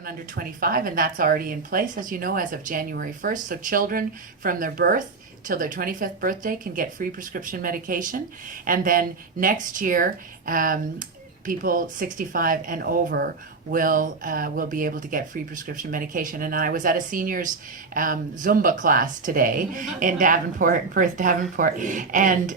everyone under 25, and that's already in place, as you know, as of January 1st. So children from their birth till their 25th birthday can get free prescription medication. And then next year, people 65 and over will be able to get free prescription medication. And I was at a seniors Zumba class today in Davenport, Perth, Davenport, and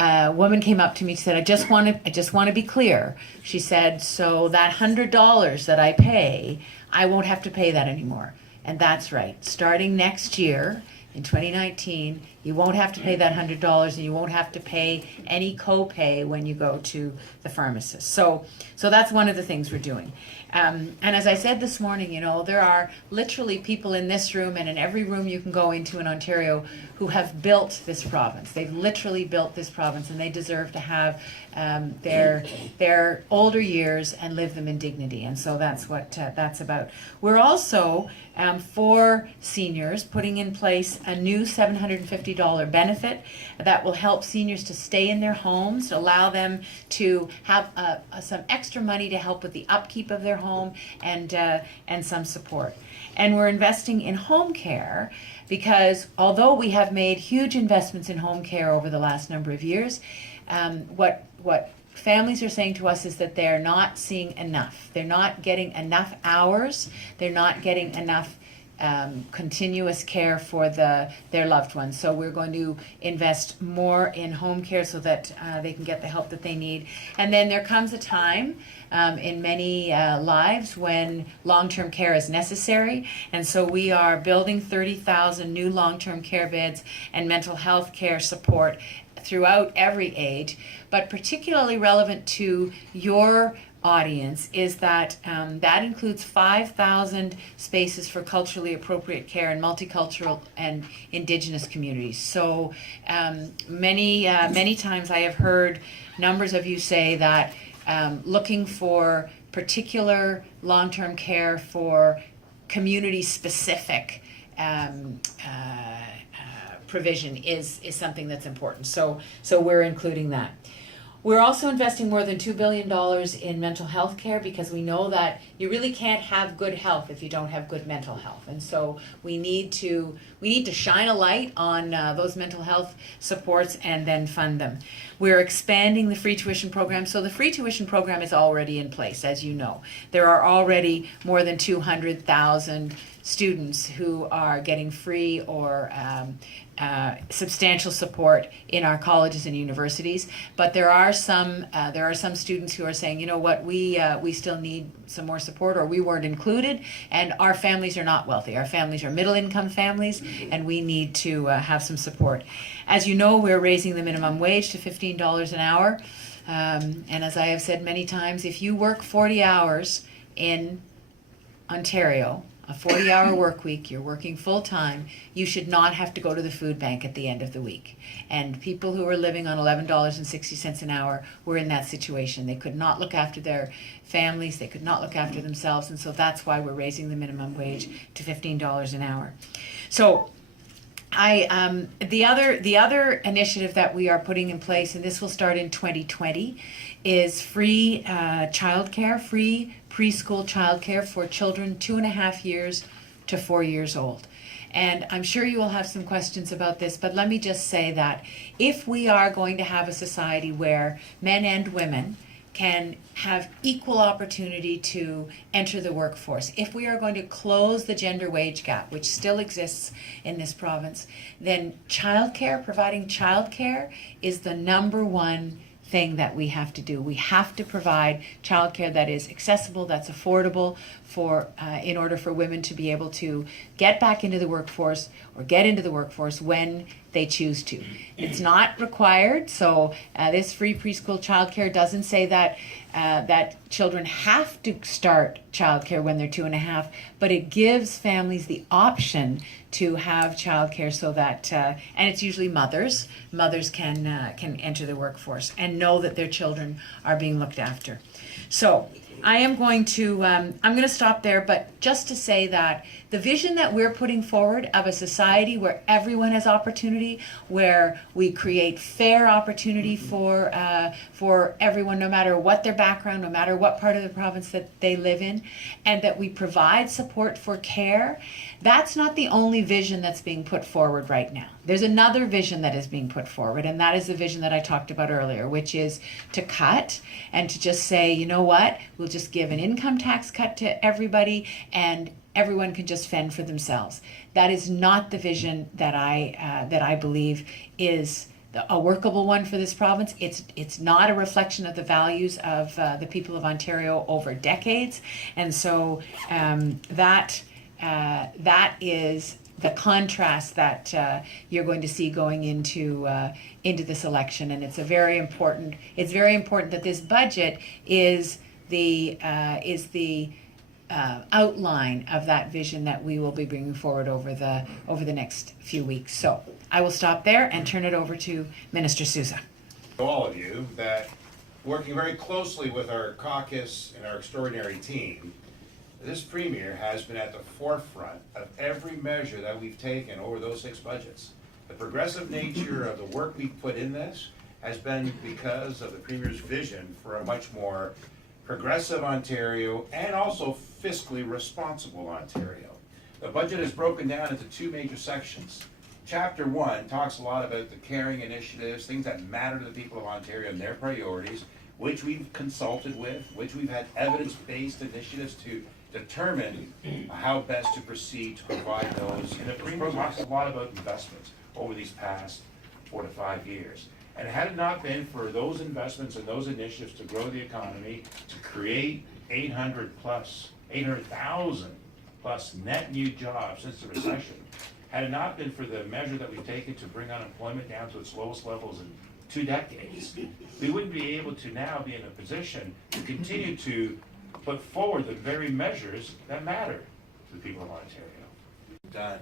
a woman came up to me and said, I just want to be clear. She said, so that $100 that I pay, I won't have to pay that anymore. And that's right. Starting next year, in 2019, you won't have to pay that $100, and you won't have to pay any copay when you go to the pharmacist. So that's one of the things we're doing. And as I said this morning, you know, there are literally people in this room and in every room you can go into in Ontario who have built this province. They've literally built this province, and they deserve to have their older years and live them in dignity. And so that's what that's about. We're also, for seniors, putting in place a new $750 benefit that will help seniors to stay in their homes, allow them to have some extra money to help with the upkeep of their home and some support. And we're investing in home care because although we have made huge investments in home care over the last number of years, what families are saying to us is that they're not seeing enough. They're not getting enough hours. They're not getting enough continuous care for their loved ones. So we're going to invest more in home care so that they can get the help that they need. And then there comes a time in many lives when long-term care is necessary. And so we are building 30,000 new long-term care beds and mental health care support throughout every age. But particularly relevant to your audience is that that includes 5,000 spaces for culturally appropriate care in multicultural and Indigenous communities. So many times I have heard numbers of you say that looking for particular long-term care for community-specific provision is something that's important. So we're including that. We're also investing more than $2 billion in mental health care because we know that you really can't have good health if you don't have good mental health. And so we need to shine a light on those mental health supports and then fund them. We're expanding the free tuition program. So the free tuition program is already in place, as you know. There are already more than 200,000 students who are getting free or substantial support in our colleges and universities, but there are some students who are saying, you know what, we still need some more support, or we weren't included, and our families are not wealthy. Our families are middle-income families, and we need to have some support. As you know, we're raising the minimum wage to $15 an hour, and as I have said many times, if you work 40 hours in Ontario, a 40-hour work week, you're working full-time, you should not have to go to the food bank at the end of the week. And people who are living on $11.60 an hour were in that situation. They could not look after their families, they could not look after themselves, and so that's why we're raising the minimum wage to $15 an hour. So the other initiative that we are putting in place, and this will start in 2020, is free childcare, free preschool childcare for children 2.5 years to 4 years old. And I'm sure you will have some questions about this, but let me just say that if we are going to have a society where men and women can have equal opportunity to enter the workforce, if we are going to close the gender wage gap, which still exists in this province, then childcare, providing childcare, is the number one thing that we have to do. We have to provide childcare that is accessible, that's affordable, in order for women to be able to get back into the workforce or get into the workforce when they choose to. It's not required, so this free preschool childcare doesn't say that children have to start childcare when they're 2.5, but it gives families the option to have childcare so that, and it's usually mothers can enter the workforce and know that their children are being looked after. So I am going to, I'm going to stop there, but just to say that the vision that we're putting forward of a society where everyone has opportunity, where we create fair opportunity for everyone, no matter what their background, no matter what part of the province that they live in, and that we provide support for care, that's not the only vision that's being put forward right now. There's another vision that is being put forward, and that is the vision that I talked about earlier, which is to cut and to just say, you know what, we'll just give an income tax cut to everybody and everyone can just fend for themselves. That is not the vision that I believe is a workable one for this province. It's not a reflection of the values of the people of Ontario over decades, and so that is the contrast that you're going to see going into this election, and it's very important that this budget is the outline of that vision that we will be bringing forward over the next few weeks. So I will stop there and turn it over to Minister Sousa. All of you, that working very closely with our caucus and our extraordinary team, this Premier has been at the forefront of every measure that we've taken over those 6 budgets. The progressive nature of the work we've put in this has been because of the Premier's vision for a much more progressive Ontario and also fiscally responsible Ontario. The budget is broken down into 2 major sections. Chapter 1 talks a lot about the caring initiatives, things that matter to the people of Ontario and their priorities, which we've consulted with, which we've had evidence-based initiatives to determine how best to proceed to provide those. And the Premier talks a lot about investments over these past 4 to 5 years. And had it not been for those investments and those initiatives to grow the economy, to create 800,000 plus net new jobs since the recession, had it not been for the measure that we've taken to bring unemployment down to its lowest levels in 2 decades, we wouldn't be able to now be in a position to continue to put forward the very measures that matter to the people of Ontario. Done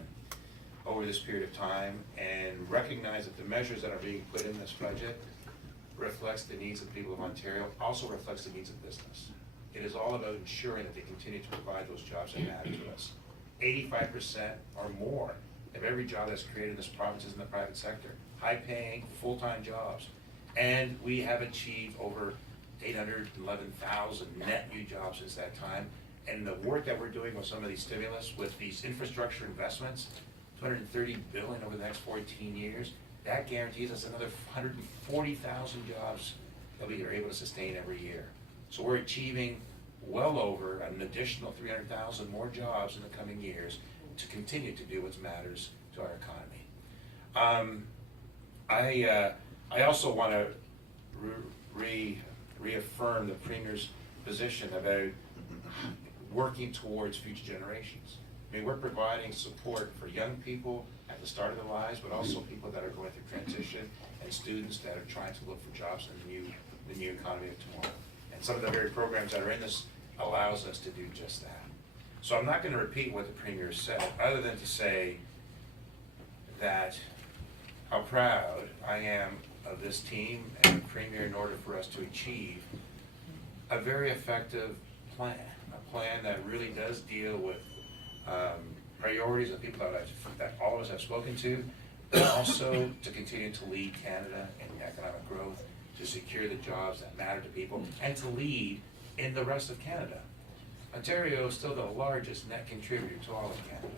over this period of time, and recognize that the measures that are being put in this budget reflects the needs of the people of Ontario, also reflects the needs of business. It is all about ensuring that they continue to provide those jobs that matter to us. 85% or more of every job that's created in this province is in the private sector, high-paying, full-time jobs. And we have achieved over 811,000 net new jobs since that time. And the work that we're doing with some of these stimulus, with these infrastructure investments, $230 billion over the next 14 years, that guarantees us another 140,000 jobs that we are able to sustain every year. So we're achieving well over an additional 300,000 more jobs in the coming years to continue to do what matters to our economy. I also want to reaffirm the Premier's position about working towards future generations. I mean, we're providing support for young people at the start of their lives, but also people that are going through transition and students that are trying to look for jobs in the new economy of tomorrow. And some of the very programs that are in this allows us to do just that. So I'm not going to repeat what the Premier said, other than to say that how proud I am of this team and the Premier in order for us to achieve a very effective plan, a plan that really does deal with priorities of people that all of us have spoken to, but also to continue to lead Canada in economic growth, to secure the jobs that matter to people, and to lead in the rest of Canada. Ontario is still the largest net contributor to all of Canada.